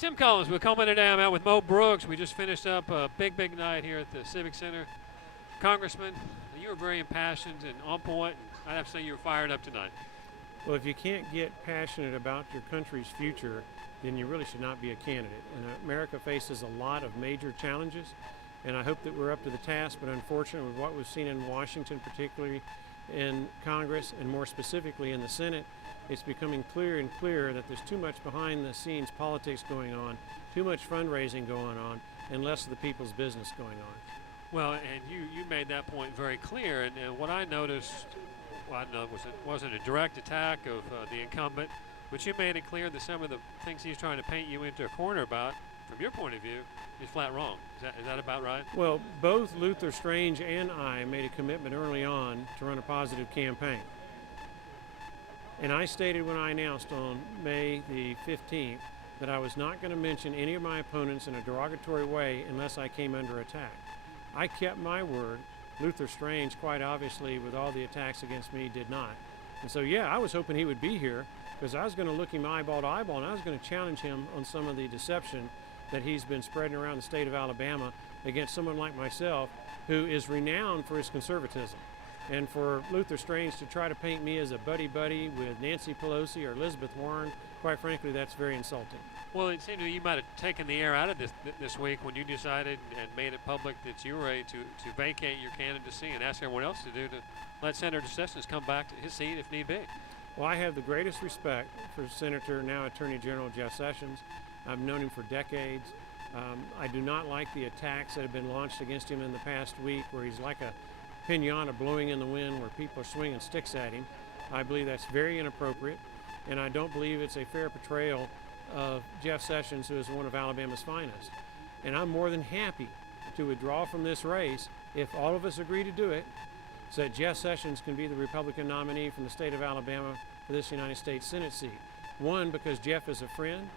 Tim Collins with Cullman today. I'm out with Mo Brooks. We just finished up a big night here at the Civic Center. Congressman, you were very impassioned and on point, and I'd have to say you were fired up tonight. Well, if you can't get passionate about your country's future, then you really should not be a candidate. And America faces a lot of major challenges, and I hope that we're up to the task, but unfortunately with what we've seen in Washington, particularly in Congress and more specifically in the Senate, it's becoming clearer and clearer that there's too much behind the scenes politics going on, too much fundraising going on, and less of the people's business going on. Well, and you made that point very clear, and what I noticed, well, I know it wasn't a direct attack of the incumbent, but you made it clear that some of the things he's trying to paint you into a corner about, from your point of view, is flat wrong. Is that about right? Well, both Luther Strange and I made a commitment early on to run a positive campaign. And I stated when I announced on May the 15th that I was not going to mention any of my opponents in a derogatory way unless I came under attack. I kept my word. Luther Strange, quite obviously, with all the attacks against me, did not. And so, yeah, I was hoping he would be here because I was going to look him eyeball to eyeball and I was going to challenge him on some of the deception that he's been spreading around the state of Alabama against someone like myself who is renowned for his conservatism. And for Luther Strange to try to paint me as a buddy-buddy with Nancy Pelosi or Elizabeth Warren, quite frankly, that's very insulting. Well, it seemed to me you might have taken the air out of this week when you decided and made it public that you were ready to vacate your candidacy and ask everyone else to do to let Senator Sessions come back to his seat if need be. Well, I have the greatest respect for Senator, now Attorney General Jeff Sessions. I've known him for decades. I do not like the attacks that have been launched against him in the past week where he's like a pinata blowing in the wind where people are swinging sticks at him. I believe that's very inappropriate, and I don't believe it's a fair portrayal of Jeff Sessions, who is one of Alabama's finest. And I'm more than happy to withdraw from this race if all of us agree to do it so that Jeff Sessions can be the Republican nominee from the state of Alabama for this United States Senate seat. One, because Jeff is a friend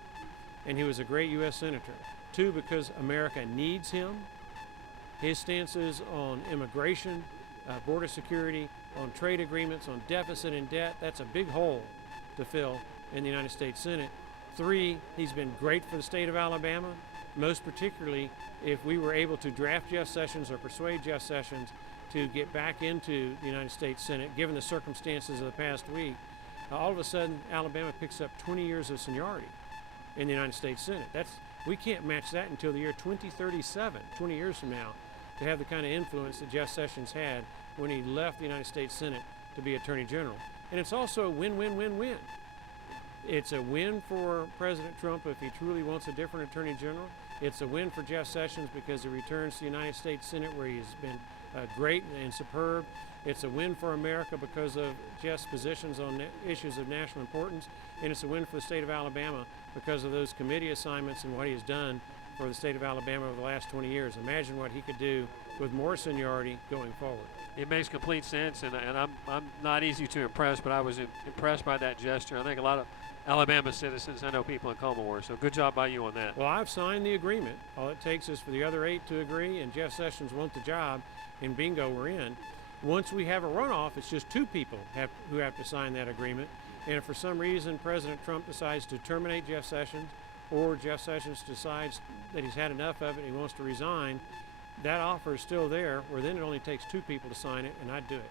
and he was a great U.S. Senator. Two, because America needs him. His stances on immigration, border security, on trade agreements, on deficit and debt, that's a big hole to fill in the United States Senate. Three, he's been great for the state of Alabama, most particularly if we were able to draft Jeff Sessions or persuade Jeff Sessions to get back into the United States Senate, given the circumstances of the past week. All of a sudden, Alabama picks up 20 years of seniority in the United States Senate. We can't match that until the year 2037, 20 years from now, to have the kind of influence that Jeff Sessions had when he left the United States Senate to be Attorney General. And it's also a win-win-win-win. It's a win for President Trump if he truly wants a different Attorney General. It's a win for Jeff Sessions because he returns to the United States Senate where he's been great and superb. It's a win for America because of Jeff's positions on issues of national importance. And it's a win for the state of Alabama because of those committee assignments and what he has done for the state of Alabama over the last 20 years. Imagine what he could do with more seniority going forward. It makes complete sense, and I'm not easy to impress, but I was impressed by that gesture. I think a lot of Alabama citizens, I know people in Cullman were, so good job by you on that. Well, I've signed the agreement. All it takes is for the other 8 to agree, and Jeff Sessions wants the job, and bingo, we're in. Once we have a runoff, it's just 2 people who have to sign that agreement. And if for some reason President Trump decides to terminate Jeff Sessions, or Jeff Sessions decides that he's had enough of it and he wants to resign, that offer is still there, where then it only takes 2 people to sign it, and I'd do it.